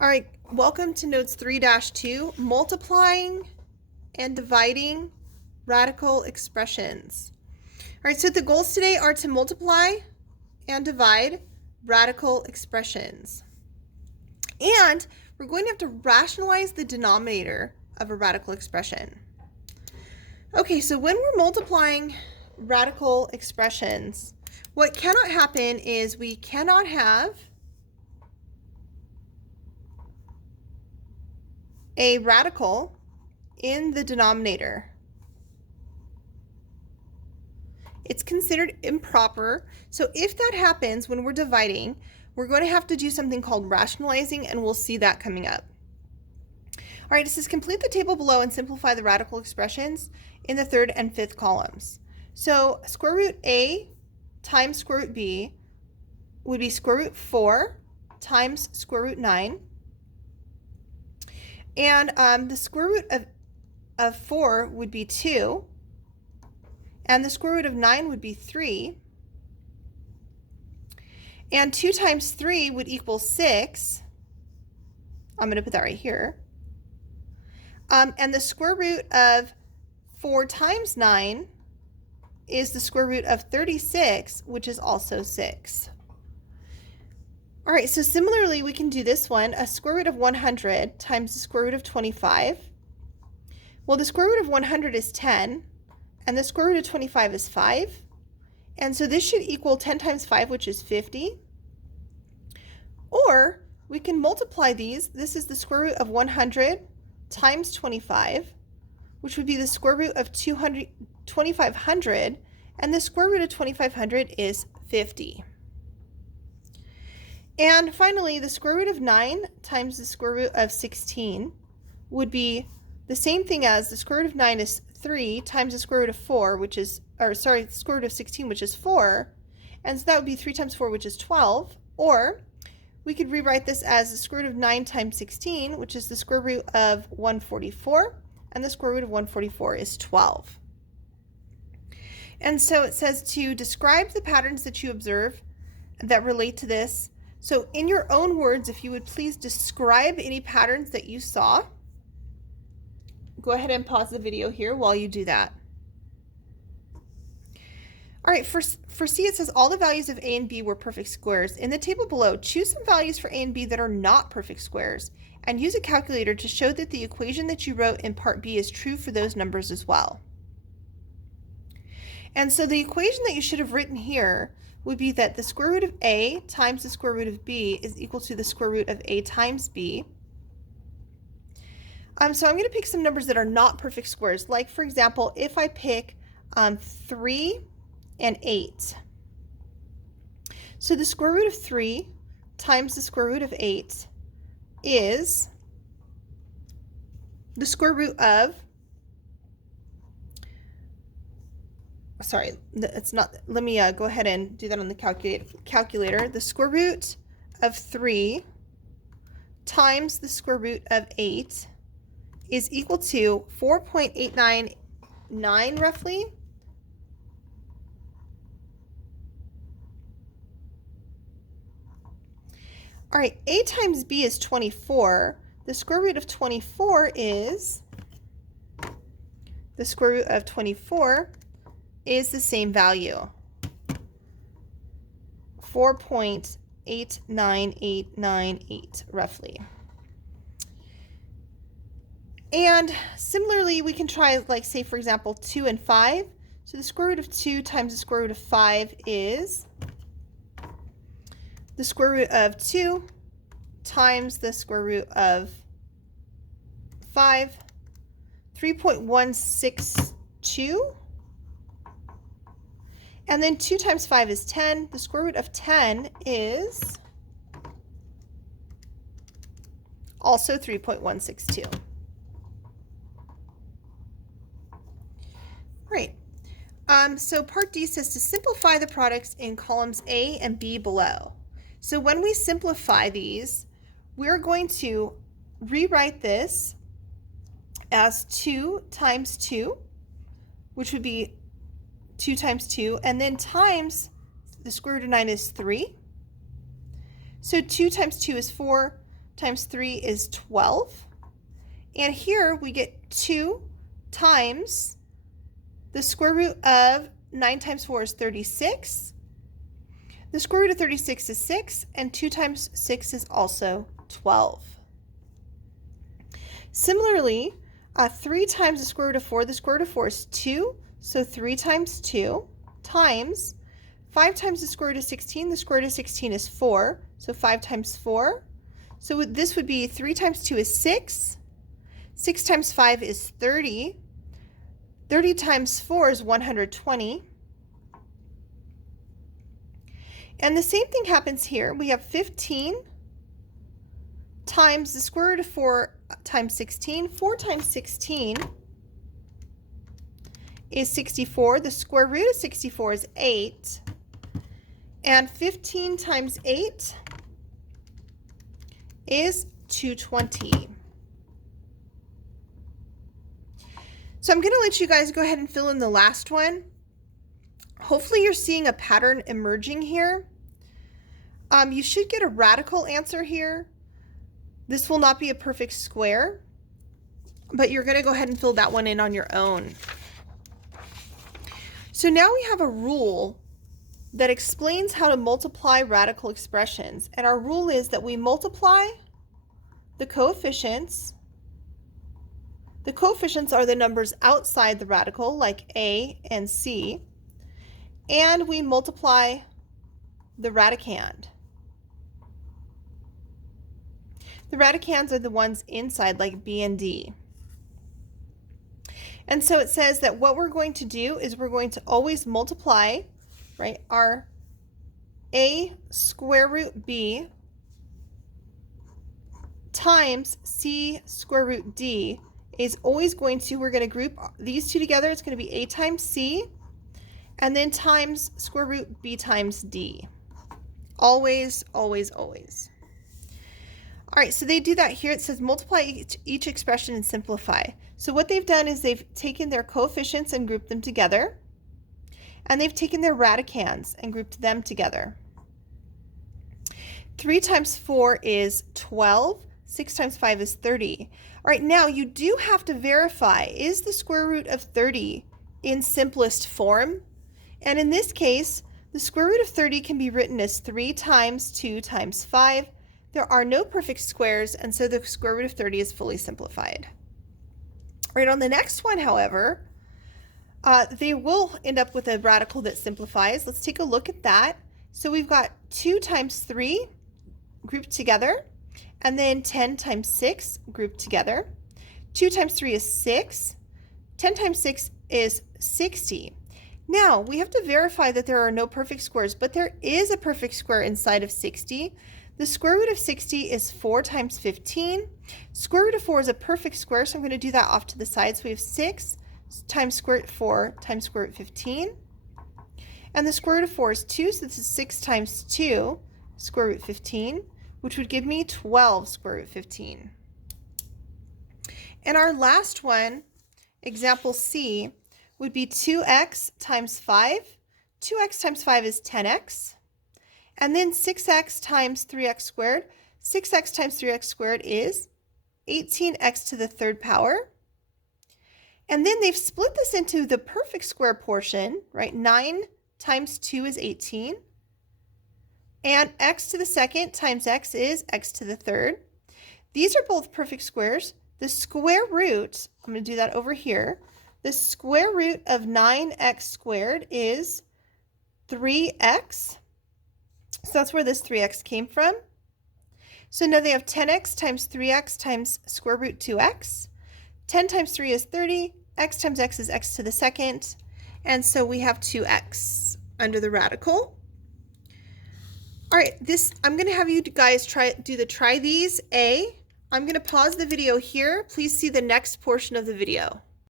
All right, welcome to Notes 3-2, multiplying and dividing radical expressions. All right, so the goals today are to multiply and divide radical expressions. And we're going to have to rationalize the denominator of a radical expression. Okay, so when we're multiplying radical expressions, what cannot happen is we cannot have a radical in the denominator. It's considered improper. So if that happens when we're dividing, we're going to have to do something called rationalizing, and we'll see that coming up. All right, it says complete the table below and simplify the radical expressions in the third and fifth columns. So square root A times square root B would be square root 4 times square root 9. And the square root of 4 would be 2. And the square root of 9 would be 3. And 2 times 3 would equal 6. I'm going to put that right here. And the square root of 4 times 9 is the square root of 36, which is also 6. All right, so similarly, we can do this one, a square root of 100 times the square root of 25. Well, the square root of 100 is 10, and the square root of 25 is 5. And so this should equal 10 times 5, which is 50. Or we can multiply these. This is the square root of 100 times 25, which would be the square root of 2500, and the square root of 2500 is 50. And finally, the square root of 9 times the square root of 16 would be the same thing as the square root of 9 is 3 times the square root of 4, which is, the square root of 16, which is 4. And so that would be 3 times 4, which is 12. Or we could rewrite this as the square root of 9 times 16, which is the square root of 144. And the square root of 144 is 12. And so it says to describe the patterns that you observe that relate to this. So in your own words, if you would please describe any patterns that you saw. Go ahead and pause the video here while you do that. All right, for C, it says all the values of A and B were perfect squares. In the table below, choose some values for A and B that are not perfect squares, and use a calculator to show that the equation that you wrote in part B is true for those numbers as well. And so the equation that you should have written here would be that the square root of A times the square root of B is equal to the square root of A times B. So I'm going to pick some numbers that are not perfect squares. Like, for example, if I pick 3 and 8. So the square root of 3 times the square root of 8 is the square root of, sorry, it's not, let me go ahead and do that on the calculator. The square root of 3 times the square root of 8 is equal to 4.899 roughly. All right, A times B is 24. The square root of 24 is, the square root of 24 is the same value, 4.89898 roughly. And similarly, we can try, like, say, for example, 2 and 5. So the square root of 2 times the square root of 5 is the square root of 2 times the square root of 5, 3.162. And then 2 times 5 is 10. The square root of 10 is also 3.162. Right. So part D says to simplify the products in columns A and B below. So when we simplify these, we're going to rewrite this as 2 times 2, which would be 2 times 2, and then times the square root of 9 is 3. So 2 times 2 is 4, times 3 is 12. And here we get 2 times the square root of 9 times 4 is 36. The square root of 36 is 6, and 2 times 6 is also 12. Similarly, 3 times the square root of 4 is 2, so 3 times 2 times 5 times the square root of 16, the square root of 16 is 4, so 5 times 4. So this would be 3 times 2 is 6, 6 times 5 is 30, 30 times 4 is 120. And the same thing happens here. We have 15 times the square root of 4 times 16. 4 times 16 is 64. The square root of 64 is 8. And 15 times 8 is 220. So I'm going to let you guys go ahead and fill in the last one. Hopefully you're seeing a pattern emerging here. You should get a radical answer here. This will not be a perfect square, but you're going to go ahead and fill that one in on your own. So now we have a rule that explains how to multiply radical expressions. And our rule is that we multiply the coefficients. The coefficients are the numbers outside the radical, like a and c. And we multiply the radicand. The radicands are the ones inside, like b and d. And so it says that what we're going to do is we're going to always multiply, right, our a square root b times c square root d is always going to, we're going to group these two together. It's going to be a times c and then times square root b times d. Always, always, always. All right, so they do that here. It says multiply each expression and simplify. So what they've done is they've taken their coefficients and grouped them together, and they've taken their radicands and grouped them together. 3 times 4 is 12. 6 times 5 is 30. All right, now you do have to verify, is the square root of 30 in simplest form? And in this case, the square root of 30 can be written as 3 times 2 times 5. There are no perfect squares, and so the square root of 30 is fully simplified. Right, on the next one, however, they will end up with a radical that simplifies. Let's take a look at that. So we've got 2 times 3 grouped together, and then 10 times 6 grouped together. 2 times 3 is 6. 10 times 6 is 60. Now, we have to verify that there are no perfect squares, but there is a perfect square inside of 60. The square root of 60 is 4 times 15. Square root of 4 is a perfect square, so I'm going to do that off to the side. So we have 6 times square root of 4 times square root of 15. And the square root of 4 is 2, so this is 6 times 2, square root 15, which would give me 12 square root 15. And our last one, example C, would be 2x times 5. 2x times 5 is 10x. And then 6x times 3x squared. 6x times 3x squared is 18x to the third power. And then they've split this into the perfect square portion, right? 9 times 2 is 18. And x to the second times x is x to the third. These are both perfect squares. The square root, I'm going to do that over here. The square root of 9x squared is 3x. So that's where this 3x came from. So now they have 10x times 3x times square root 2x. 10 times 3 is 30. X times x is x to the second. And so we have 2x under the radical. All right, I'm going to have you guys try these A. I'm going to pause the video here. Please see the next portion of the video.